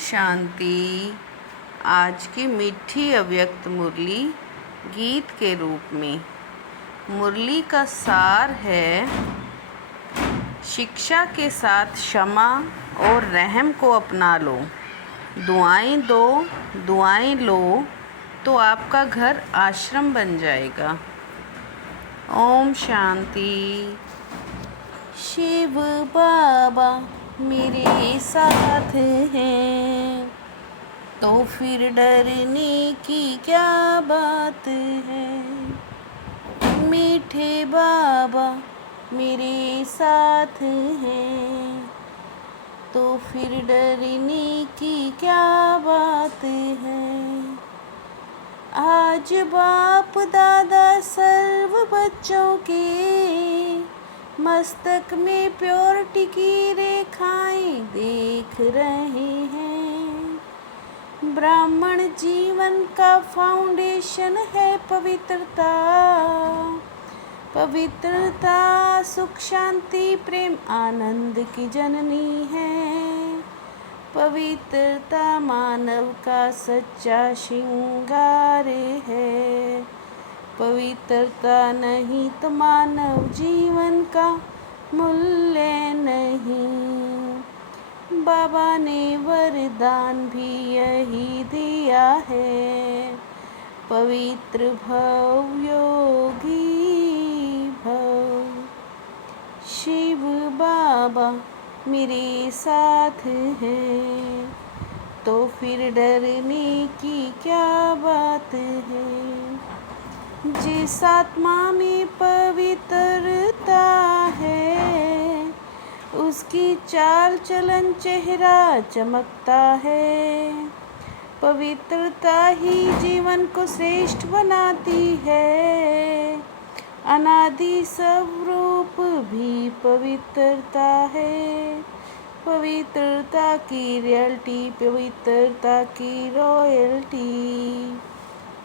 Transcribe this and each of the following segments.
शांति। आज की मीठी अव्यक्त मुरली गीत के रूप में। मुरली का सार है, शिक्षा के साथ क्षमा और रहम को अपना लो। दुआएं दो, दुआएं लो, तो आपका घर आश्रम बन जाएगा। ओम शांति। शिव बाबा मेरे साथ हैं, तो फिर डरने की क्या बात है। मीठे बाबा मेरे साथ हैं, तो फिर डरने की क्या बात है। आज बाप दादा सर्व बच्चों के मस्तक में प्योरिटी की रेखाएं देख रहे हैं। ब्राह्मण जीवन का फाउंडेशन है पवित्रता। पवित्रता सुख शांति प्रेम आनंद की जननी है। पवित्रता मानव का सच्चा श्रृंगार है। पवित्रता नहीं तो मानव जीवन का मूल्य नहीं। बाबा ने वरदान भी यही दिया है, पवित्र भव योगी भव। शिव बाबा मेरे साथ हैं, तो फिर डरने की क्या बात है। जिस आत्मा में पवित्रता है, उसकी चाल चलन चेहरा चमकता है। पवित्रता ही जीवन को श्रेष्ठ बनाती है। अनादि स्वरूप भी पवित्रता है। पवित्रता की रियलिटी, पवित्रता की रॉयल्टी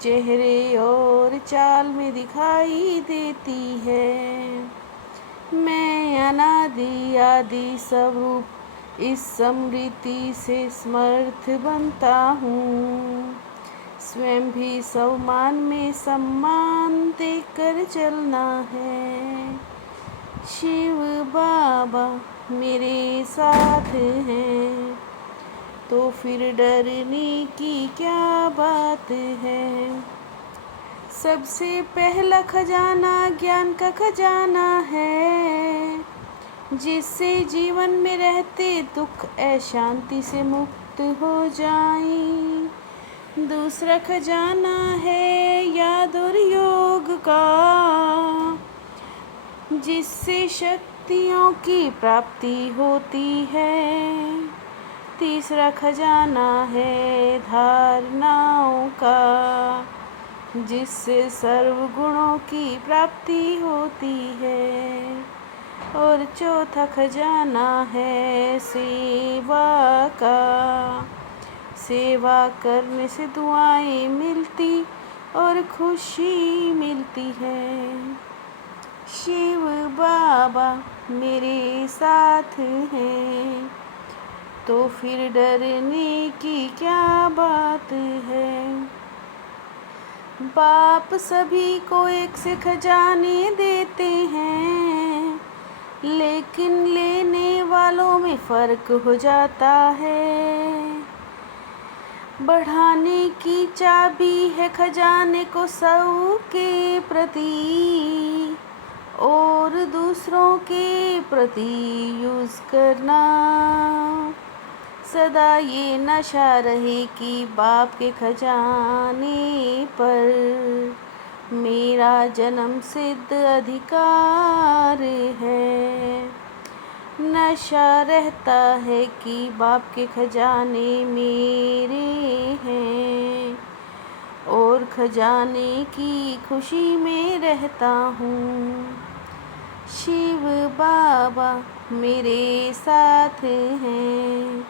चेहरे और चाल में दिखाई देती है। मैं अनादि आदि स्वरूप इस स्मृति से समर्थ बनता हूँ। स्वयं भी सम्मान में सम्मान देकर चलना है। शिव बाबा मेरे साथ हैं, तो फिर डरने की क्या बात है। सबसे पहला खजाना ज्ञान का खजाना है, जिससे जीवन में रहते दुख अशांति से मुक्त हो जाएं। दूसरा खजाना है याद और योग का, जिससे शक्तियों की प्राप्ति होती है। तीसरा खजाना है धारणाओं का, जिससे सर्व गुणों की प्राप्ति होती है। और चौथा खजाना है सेवा का। सेवा करने से दुआएं मिलती और खुशी मिलती है। शिव बाबा मेरे साथ हैं, तो फिर डरने की क्या बात है। बाप सभी को एक से खजाने देते हैं, लेकिन लेने वालों में फर्क हो जाता है। बढ़ाने की चाबी है खजाने को सब के प्रति, और दूसरों के प्रति यूज़ करना। सदा ये नशा रहे कि बाप के खजाने पर मेरा जन्म सिद्ध अधिकार है। नशा रहता है कि बाप के खजाने मेरे हैं, और खजाने की खुशी में रहता हूँ। शिव बाबा मेरे साथ हैं,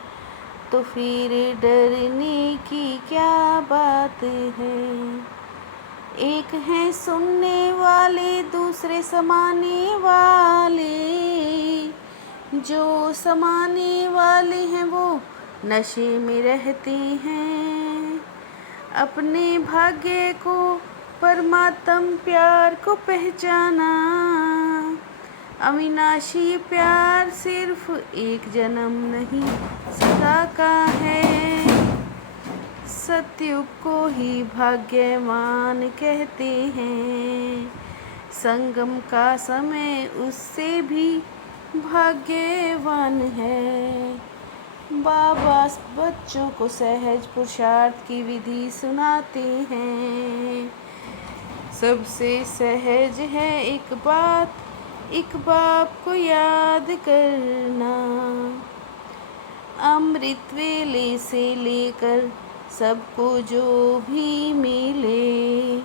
तो फिर डरने की क्या बात है। एक है सुनने वाले, दूसरे समाने वाले। जो समाने वाले हैं वो नशे में रहते हैं। अपने भाग्य को, परमात्म प्यार को पहचाना। अविनाशी प्यार सिर्फ एक जन्म नहीं सदा का है। सतयुग को ही भाग्यवान कहते हैं। संगम का समय उससे भी भाग्यवान है। बाबा बच्चों को सहज पुरुषार्थ की विधि सुनाते हैं। सबसे सहज है एक बात, एक बाप को याद करना। अमृत वेले से लेकर सबको जो भी मिले,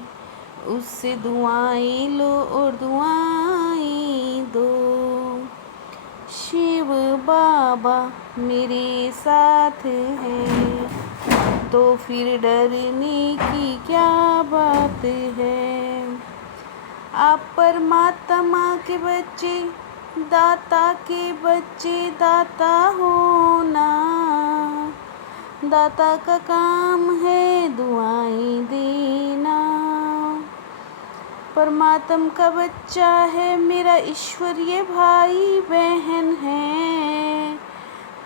उससे दुआएं लो और दुआएं दो। शिव बाबा मेरे साथ हैं, तो फिर डरने की क्या बात है। आप परमात्मा के बच्चे, दाता के बच्चे, दाता होना। दाता का काम है दुआएं देना। परमात्मा का बच्चा है मेरा ईश्वरीय भाई बहन है,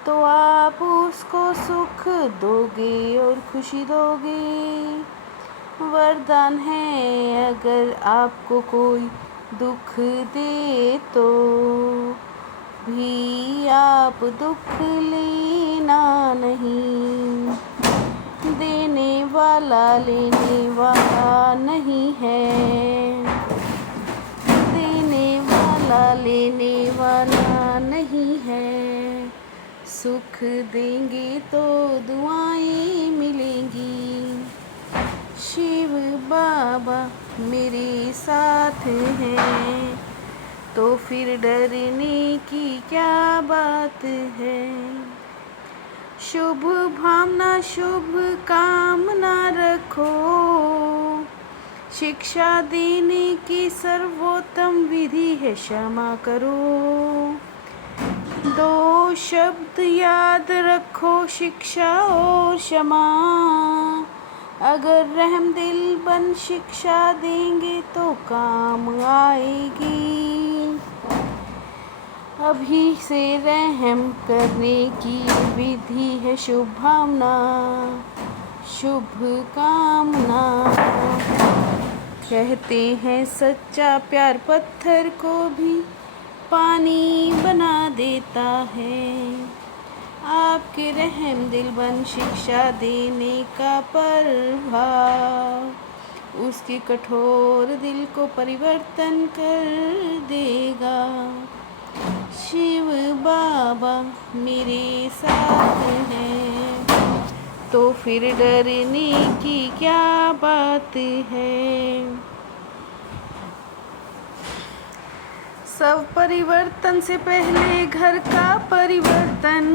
तो आप उसको सुख दोगे और खुशी दोगे। वरदान है अगर आपको कोई दुख दे तो भी आप दुख लेना नहीं। देने वाला लेने वाला नहीं है। देने वाला लेने वाला नहीं है। सुख देंगे तो दुआएं मिलेंगी। शिव बाबा मेरे साथ हैं, तो फिर डरने की क्या बात है। शुभ भावना शुभ कामना रखो। शिक्षा देने की सर्वोत्तम विधि है क्षमा करो। दो शब्द याद रखो, शिक्षा और क्षमा। अगर रहमदिल बन शिक्षा देंगे तो काम आएगी। अभी से रहम करने की विधि है शुभ भावना, शुभ कामना। कहते हैं सच्चा प्यार पत्थर को भी पानी बना देता है। आपके रहम दिल बन शिक्षा देने का प्रभाव उसके कठोर दिल को परिवर्तन कर देगा। शिव बाबा मेरे साथ हैं, तो फिर डरने की क्या बात है। सब परिवर्तन से पहले घर का परिवर्तन,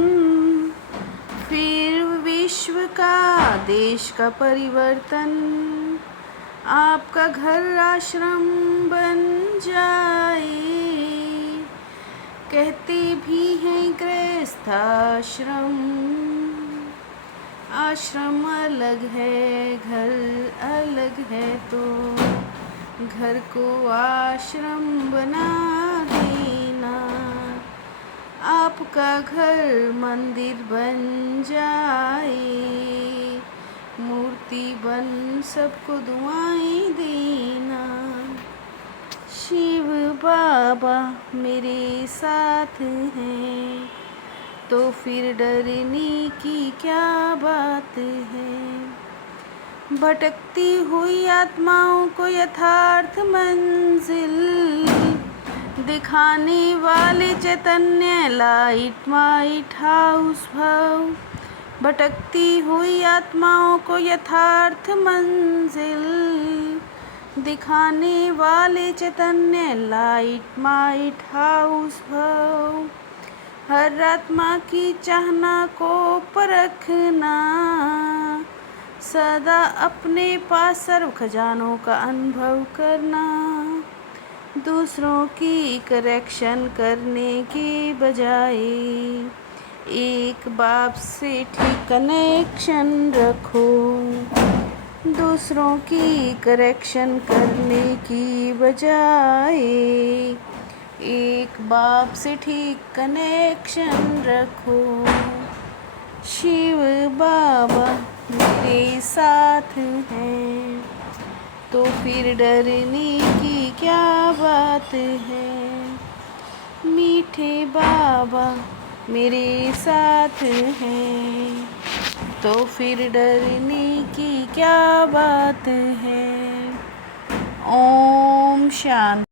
फिर विश्व का देश का परिवर्तन। आपका घर आश्रम बन जाए। कहते भी हैं गृहस्थ आश्रम, आश्रम अलग है घर अलग है, तो घर को आश्रम बना देना। आपका घर मंदिर बन जाए, मूर्ति बन सबको दुआएं देना। शिव बाबा मेरे साथ हैं, तो फिर डरने की क्या बात है। भटकती हुई आत्माओं को यथार्थ मंजिल दिखाने वाले चैतन्य लाइट माइट हाउस भव। भटकती हुई आत्माओं को यथार्थ मंजिल दिखाने वाले चैतन्य लाइट माइट हाउस भव। हर आत्मा की चाहना को परखना, सदा अपने पास सर्व खजानों का अनुभव करना। दूसरों की करेक्शन करने के बजाय एक बाप से ठीक कनेक्शन रखो, दूसरों की करेक्शन करने की बजाय एक बाप से ठीक कनेक्शन रखो। शिव बाबा मेरे साथ हैं, तो फिर डरने की क्या बात है। मीठे बाबा मेरे साथ हैं, तो फिर डरने की क्या बात है। ओम शांति।